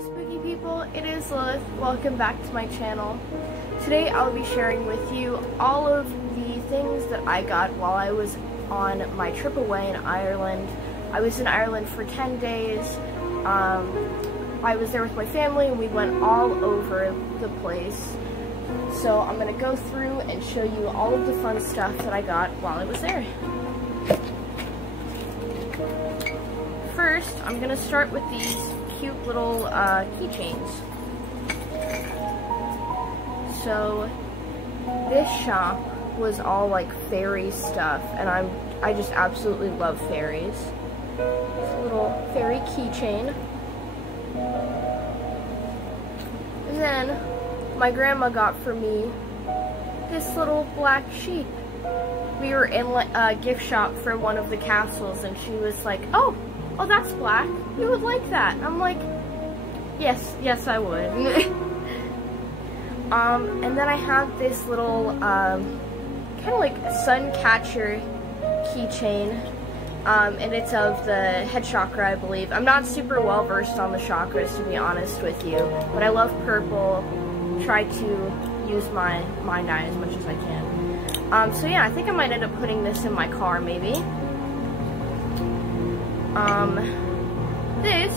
Hello spooky people, it is Lilith. Welcome back to my channel. Today I'll be sharing with you all of the things that I got while I was on my trip away in Ireland. I was in Ireland for 10 days. I was there with my family and we went all over the place. So I'm going to go through and show you all of the fun stuff that I got while I was there. First, I'm going to start with these cute little keychains. So this shop was all like fairy stuff, and I just absolutely love fairies. It's a little fairy keychain. And then my grandma got for me this little black sheep. We were in a gift shop for one of the castles, and she was like, oh, that's black. You would like that. I'm like, yes, I would. And then I have this little, kind of like sun catcher keychain, and it's of the head chakra, I believe. I'm not super well versed on the chakras, to be honest with you, but I love purple. Try to use my mind eye as much as I can. So yeah, I think I might end up putting this in my car, maybe. This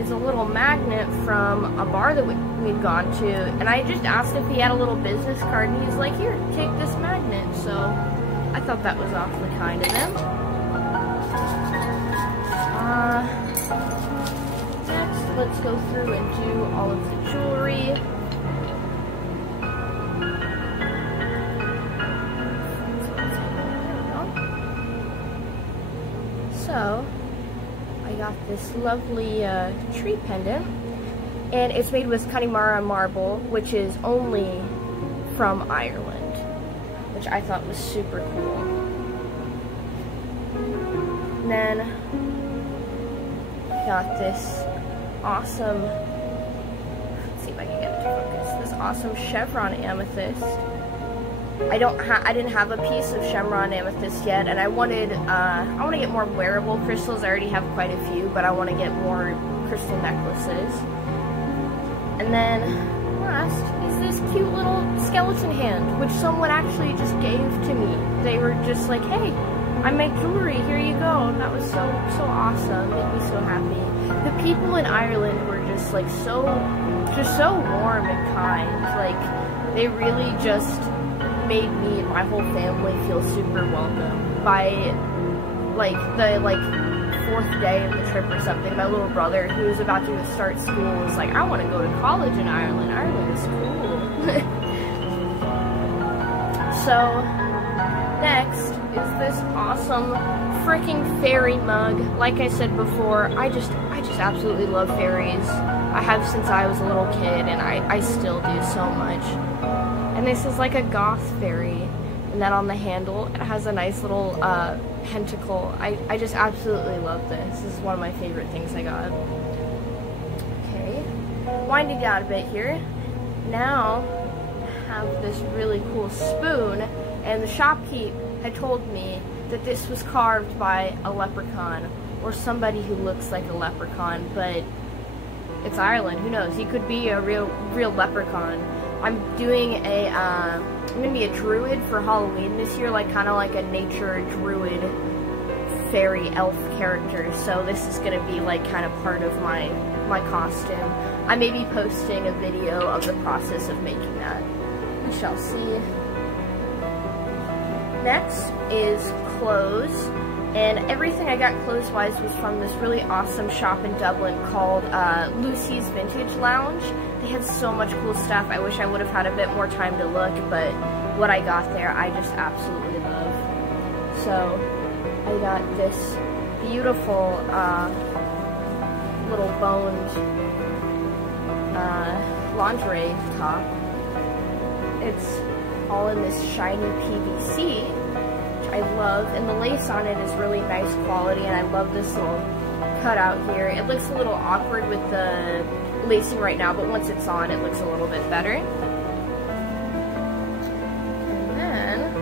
is a little magnet from a bar that we'd gone to, and I just asked if he had a little business card, and he's like, here, take this magnet. So I thought that was awfully kind of him. Next, let's go through and do all of the jewelry. So, I got this lovely tree pendant, and it's made with Connemara marble, which is only from Ireland, which I thought was super cool. And then, I got this awesome, let's see if I can get it to focus, this awesome chevron amethyst. I didn't have a piece of chevron amethyst yet, and I want to get more wearable crystals. I already have quite a few, but I want to get more crystal necklaces. And then last is this cute little skeleton hand, which someone actually just gave to me. They were just like, hey, I make jewelry, here you go. And that was so awesome. It made me so happy. The people in Ireland were just like so warm and kind. Like, they really just made me and my whole family feel super welcome. By the fourth day of the trip or something, my little brother, who was about to start school, was like, I want to go to college in Ireland. Ireland is cool. So next is this awesome freaking fairy mug. Like I said before, I just absolutely love fairies. I have since I was a little kid, and I still do so much. And this is like a goth fairy, and then on the handle it has a nice little pentacle. I just absolutely love this. This is one of my favorite things I got. Okay, winding down a bit here. Now I have this really cool spoon, and the shopkeep had told me that this was carved by a leprechaun, or somebody who looks like a leprechaun, but it's Ireland, who knows? He could be a real leprechaun. I'm doing I'm gonna be a druid for Halloween this year, kind of like a nature druid fairy elf character. So this is gonna be kind of part of my costume. I may be posting a video of the process of making that. We shall see. Next is clothes, and everything I got clothes-wise was from this really awesome shop in Dublin called Lucy's Vintage Lounge. They had so much cool stuff. I wish I would have had a bit more time to look, but what I got there, I just absolutely love. So I got this beautiful little boned lingerie top. It's all in this shiny PVC, which I love, and the lace on it is really nice quality, and I love this little cutout here. It looks a little awkward with the lacing right now, but once it's on, it looks a little bit better. And then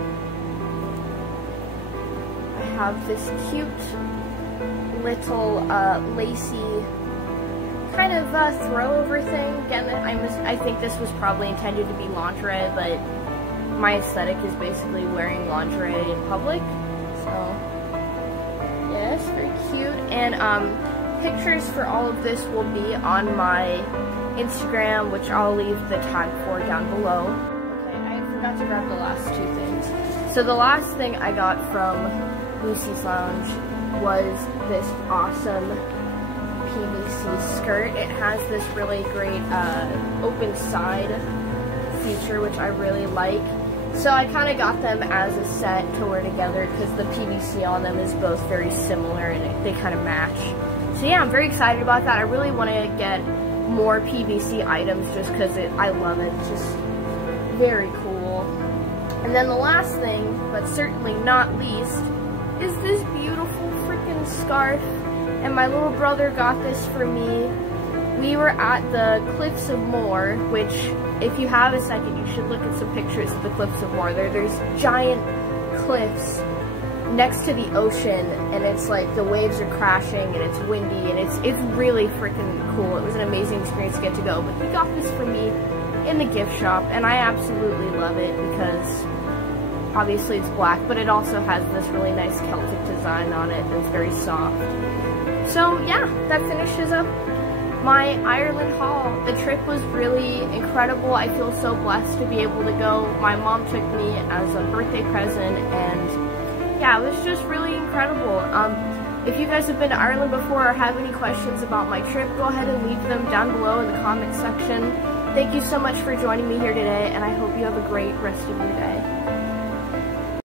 I have this cute little lacy kind of throw-over thing. Again, I think this was probably intended to be lingerie, but my aesthetic is basically wearing lingerie in public. So, yes, very cute. And pictures for all of this will be on my Instagram, which I'll leave the tag for down below. Okay, I forgot to grab the last two things. So the last thing I got from Lucy's Lounge was this awesome PVC skirt. It has this really great open side feature, which I really like. So I kind of got them as a set to wear together because the PVC on them is both very similar and they kind of match. So yeah, I'm very excited about that. I really want to get more PVC items just because I love it. It's just very cool. And then the last thing, but certainly not least, is this beautiful freaking scarf. And my little brother got this for me. We were at the Cliffs of Moher, which, if you have a second, you should look at some pictures of the Cliffs of Moher. There's giant cliffs next to the ocean, and it's like the waves are crashing, and it's windy, and it's really freaking cool. It was an amazing experience to get to go. But he got this for me in the gift shop, and I absolutely love it because obviously it's black, but it also has this really nice Celtic design on it, and it's very soft. So yeah, that finishes up my Ireland haul. The trip was really incredible. I feel so blessed to be able to go. My mom took me as a birthday present, and yeah, it was just really incredible. If you guys have been to Ireland before or have any questions about my trip, go ahead and leave them down below in the comments section. Thank you so much for joining me here today, and I hope you have a great rest of your day.